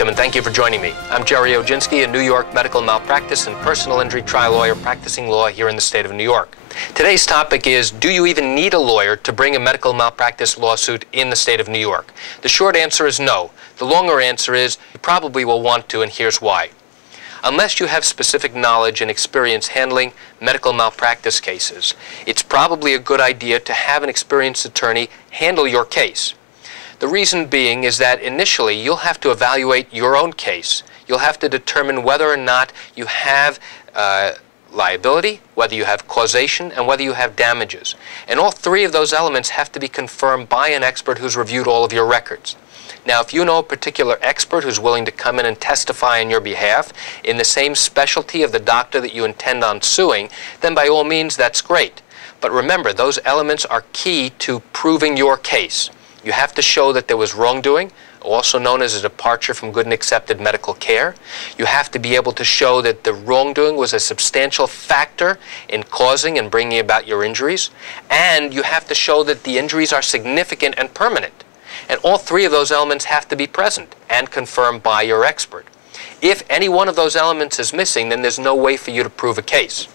Welcome and thank you for joining me. I'm Jerry Oginski, a New York medical malpractice and personal injury trial lawyer practicing law here in the state of New York. Today's topic is, do you even need a lawyer to bring a medical malpractice lawsuit in the state of New York? The short answer is no. The longer answer is, you probably will want to, and here's why. Unless you have specific knowledge and experience handling medical malpractice cases, it's probably a good idea to have an experienced attorney handle your case. The reason being is that initially you'll have to evaluate your own case. You'll have to determine whether or not you have liability, whether you have causation, and whether you have damages. And all three of those elements have to be confirmed by an expert who's reviewed all of your records. Now, if you know a particular expert who's willing to come in and testify on your behalf in the same specialty of the doctor that you intend on suing, then by all means, that's great. But remember, those elements are key to proving your case. You have to show that there was wrongdoing, also known as a departure from good and accepted medical care. You have to be able to show that the wrongdoing was a substantial factor in causing and bringing about your injuries. And you have to show that the injuries are significant and permanent. And all three of those elements have to be present and confirmed by your expert. If any one of those elements is missing, then there's no way for you to prove a case.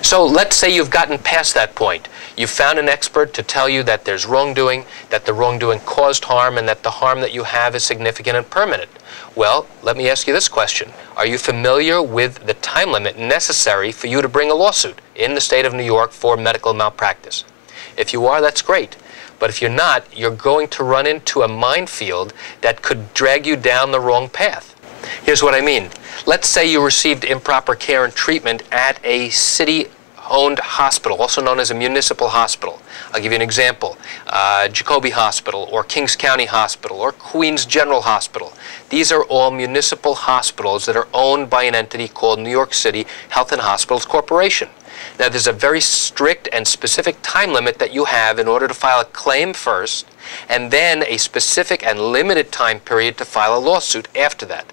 So let's say you've gotten past that point. You've found an expert to tell you that there's wrongdoing, that the wrongdoing caused harm, and that the harm that you have is significant and permanent. Well, let me ask you this question. Are you familiar with the time limit necessary for you to bring a lawsuit in the state of New York for medical malpractice? If you are, that's great. But if you're not, you're going to run into a minefield that could drag you down the wrong path. Here's what I mean. Let's say you received improper care and treatment at a city-owned hospital, also known as a municipal hospital. I'll give you an example. Jacoby Hospital, or Kings County Hospital, or Queens General Hospital. These are all municipal hospitals that are owned by an entity called New York City Health and Hospitals Corporation. Now, there's a very strict and specific time limit that you have in order to file a claim first, and then a specific and limited time period to file a lawsuit after that.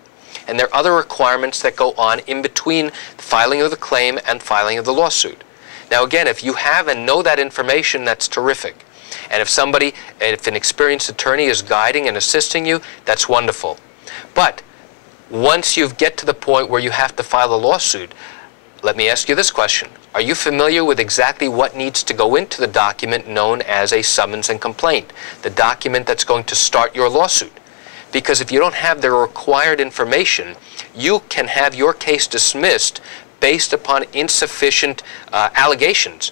And there are other requirements that go on in between the filing of the claim and filing of the lawsuit. Now, again, if you have and know that information, that's terrific. And if an experienced attorney is guiding and assisting you, that's wonderful. But once you get to the point where you have to file a lawsuit, let me ask you this question. Are you familiar with exactly what needs to go into the document known as a summons and complaint, the document that's going to start your lawsuit? Because if you don't have the required information, you can have your case dismissed based upon insufficient allegations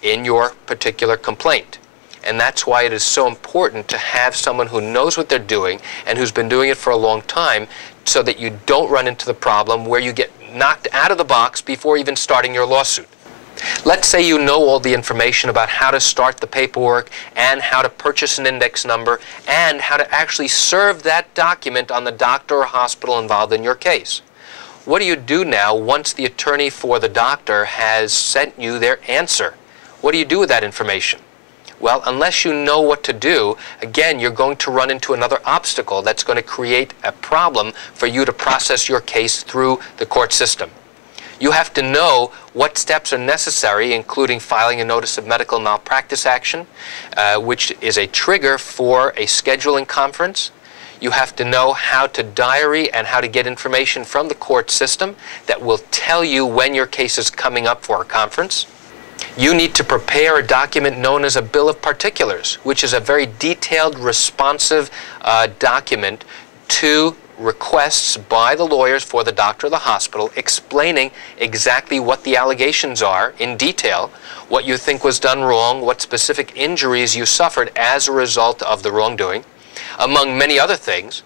in your particular complaint. And that's why it is so important to have someone who knows what they're doing and who's been doing it for a long time, so that you don't run into the problem where you get knocked out of the box before even starting your lawsuit. Let's say you know all the information about how to start the paperwork and how to purchase an index number and how to actually serve that document on the doctor or hospital involved in your case. What do you do now once the attorney for the doctor has sent you their answer? What do you do with that information? Well, unless you know what to do, again, you're going to run into another obstacle that's going to create a problem for you to process your case through the court system. You have to know what steps are necessary, including filing a notice of medical malpractice action, which is a trigger for a scheduling conference. You have to know how to diary and how to get information from the court system that will tell you when your case is coming up for a conference. You need to prepare a document known as a bill of particulars, which is a very detailed, responsive document to requests by the lawyers for the doctor or the hospital, explaining exactly what the allegations are in detail, what you think was done wrong, what specific injuries you suffered as a result of the wrongdoing, among many other things.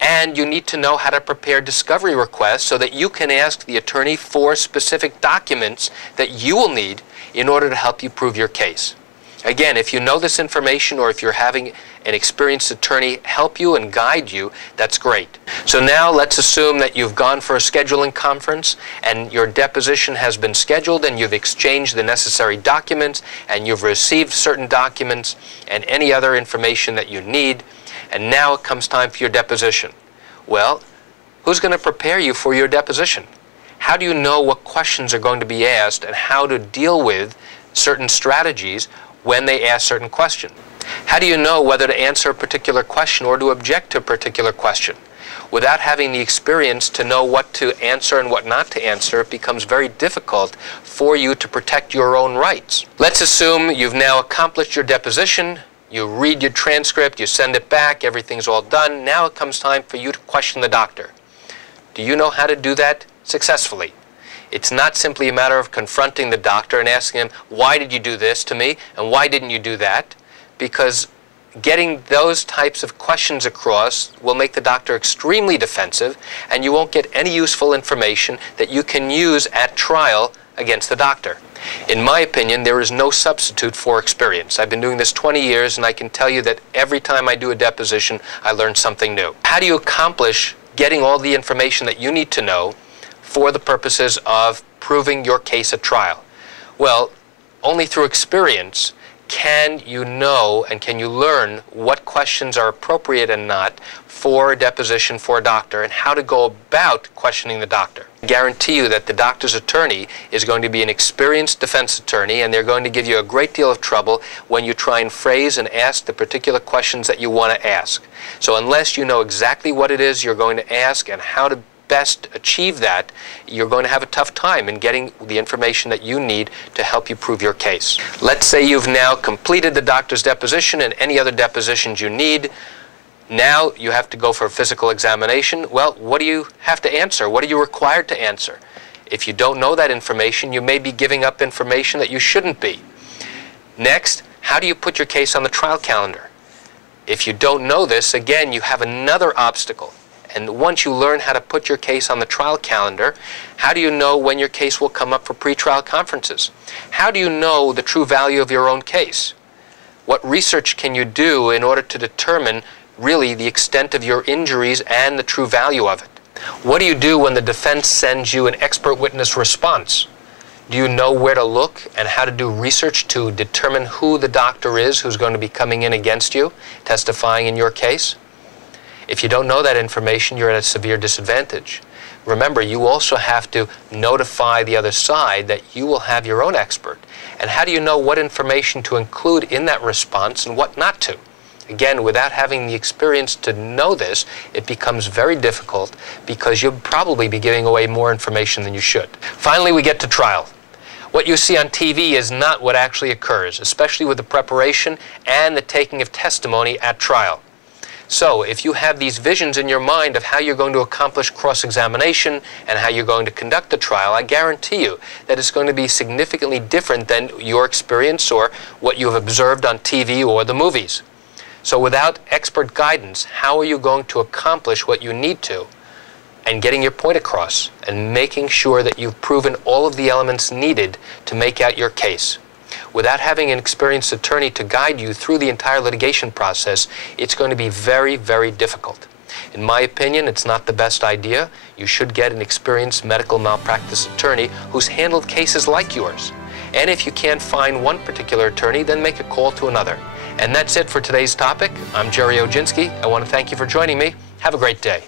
And you need to know how to prepare discovery requests so that you can ask the attorney for specific documents that you will need in order to help you prove your case. Again, if you know this information, or if you're having an experienced attorney help you and guide you, that's great. So now let's assume that you've gone for a scheduling conference and your deposition has been scheduled and you've exchanged the necessary documents and you've received certain documents and any other information that you need, and now it comes time for your deposition. Well, who's going to prepare you for your deposition? How do you know what questions are going to be asked and how to deal with certain strategies when they ask certain questions? How do you know whether to answer a particular question or to object to a particular question? Without having the experience to know what to answer and what not to answer, it becomes very difficult for you to protect your own rights. Let's assume you've now accomplished your deposition, you read your transcript, you send it back, everything's all done. Now it comes time for you to question the doctor. Do you know how to do that successfully? It's not simply a matter of confronting the doctor and asking him, why did you do this to me and why didn't you do that? Because getting those types of questions across will make the doctor extremely defensive, and you won't get any useful information that you can use at trial against the doctor. In my opinion, there is no substitute for experience. I've been doing this 20 years, and I can tell you that every time I do a deposition, I learn something new. How do you accomplish getting all the information that you need to know for the purposes of proving your case at trial? Well, only through experience can you know and can you learn what questions are appropriate and not for a deposition for a doctor and how to go about questioning the doctor. I guarantee you that the doctor's attorney is going to be an experienced defense attorney, and they're going to give you a great deal of trouble when you try and phrase and ask the particular questions that you want to ask. So unless you know exactly what it is you're going to ask and how to best achieve that, you're going to have a tough time in getting the information that you need to help you prove your case. Let's say you've now completed the doctor's deposition and any other depositions you need. Now you have to go for a physical examination. Well, what do you have to answer? What are you required to answer? If you don't know that information, you may be giving up information that you shouldn't be. Next, how do you put your case on the trial calendar? If you don't know this, again, you have another obstacle. And once you learn how to put your case on the trial calendar, how do you know when your case will come up for pretrial conferences? How do you know the true value of your own case? What research can you do in order to determine really the extent of your injuries and the true value of it? What do you do when the defense sends you an expert witness response? Do you know where to look and how to do research to determine who the doctor is who's going to be coming in against you, testifying in your case? If you don't know that information, you're at a severe disadvantage. Remember, you also have to notify the other side that you will have your own expert. And how do you know what information to include in that response and what not to? Again, without having the experience to know this, it becomes very difficult because you'll probably be giving away more information than you should. Finally, we get to trial. What you see on TV is not what actually occurs, especially with the preparation and the taking of testimony at trial. So if you have these visions in your mind of how you're going to accomplish cross-examination and how you're going to conduct the trial, I guarantee you that it's going to be significantly different than your experience or what you have observed on TV or the movies. So without expert guidance, how are you going to accomplish what you need to and getting your point across and making sure that you've proven all of the elements needed to make out your case? Without having an experienced attorney to guide you through the entire litigation process, it's going to be very, very difficult. In my opinion, it's not the best idea. You should get an experienced medical malpractice attorney who's handled cases like yours. And if you can't find one particular attorney, then make a call to another. And that's it for today's topic. I'm Jerry Oginski. I want to thank you for joining me. Have a great day.